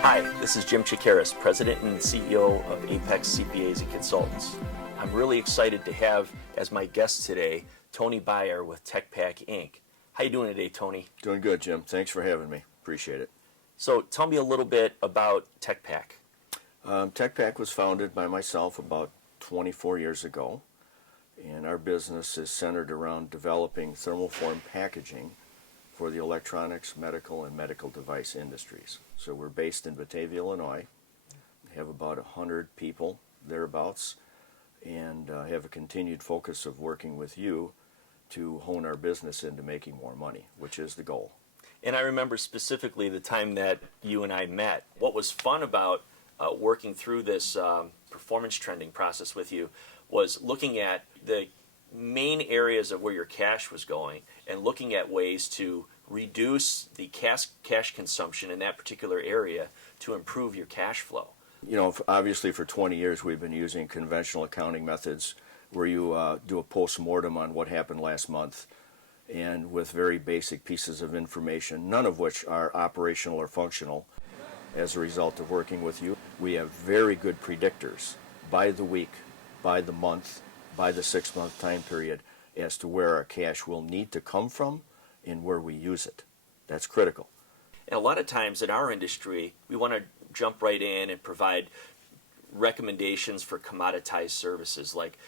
Hi, this is Jim Chakires, President and CEO of Apex CPAs and Consultants. I'm really excited to have as my guest today Tony Beyer with Tek Pak, Inc. How you doing today, Tony? Doing good, Jim. Thanks for having me. Appreciate it. So tell me a little bit about Tek Pak. Tek Pak was founded by myself about 24 years ago, and our business is centered around developing thermoform packaging for the electronics, medical, and medical device industries. So we're based in Batavia, Illinois. We have about 100 people thereabouts, and have a continued focus of working with you to hone our business into making more money, which is the goal. And I remember specifically the time that you and I met. What was fun about working through this performance trending process with you was looking at the main areas of where your cash was going and looking at ways to reduce the cash consumption in that particular area to improve your cash flow. You know, obviously for 20 years we've been using conventional accounting methods where you do a post-mortem on what happened last month, and with very basic pieces of information, none of which are operational or functional. As a result of working with you, we have very good predictors by the week, by the month, by the 6-month time period as to where our cash will need to come from and where we use it. That's critical. And a lot of times in our industry, we want to jump right in and provide recommendations for commoditized services like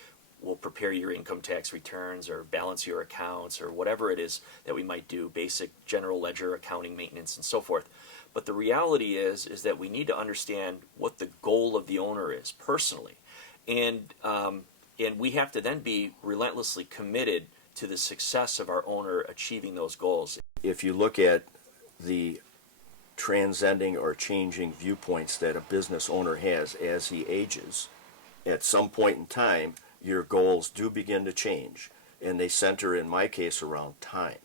we'll prepare your income tax returns or balance your accounts or whatever it is that we might do, basic general ledger accounting maintenance and so forth. But the reality is that we need to understand what the goal of the owner is personally. And we have to then be relentlessly committed to the success of our owner achieving those goals. If you look at the transcending or changing viewpoints that a business owner has as he ages, at some point in time, your goals do begin to change, and they center, in my case, around time.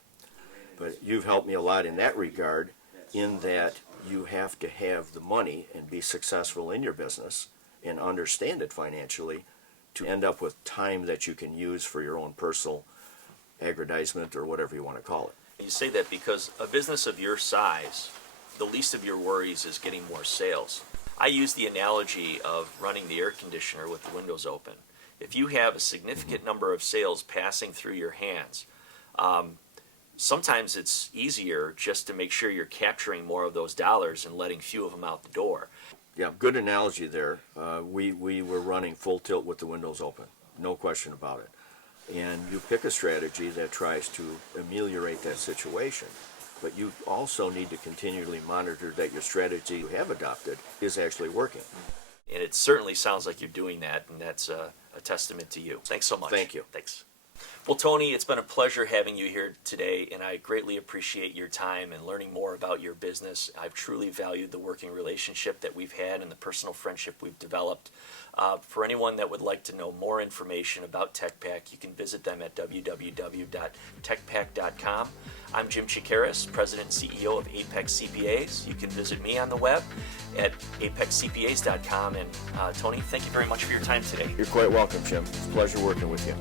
But you've helped me a lot in that regard, in that you have to have the money and be successful in your business and understand it financially to end up with time that you can use for your own personal aggrandizement or whatever you want to call it. You say that because a business of your size, the least of your worries is getting more sales. I use the analogy of running the air conditioner with the windows open. If you have a significant number of sales passing through your hands, sometimes it's easier just to make sure you're capturing more of those dollars and letting few of them out the door. Yeah, good analogy there. We were running full tilt with the windows open, no question about it. And you pick a strategy that tries to ameliorate that situation. But you also need to continually monitor that your strategy you have adopted is actually working. And it certainly sounds like you're doing that, and that's a testament to you. Thanks so much. Thank you. Thanks. Well, Tony, it's been a pleasure having you here today, and I greatly appreciate your time and learning more about your business. I've truly valued the working relationship that we've had and the personal friendship we've developed. For anyone that would like to know more information about Tek Pak, you can visit them at www.tekpak.com. I'm Jim Chakires, President and CEO of Apex CPAs. You can visit me on the web at apexcpas.com. And Tony, thank you very much for your time today. You're quite welcome, Jim. It's a pleasure working with you.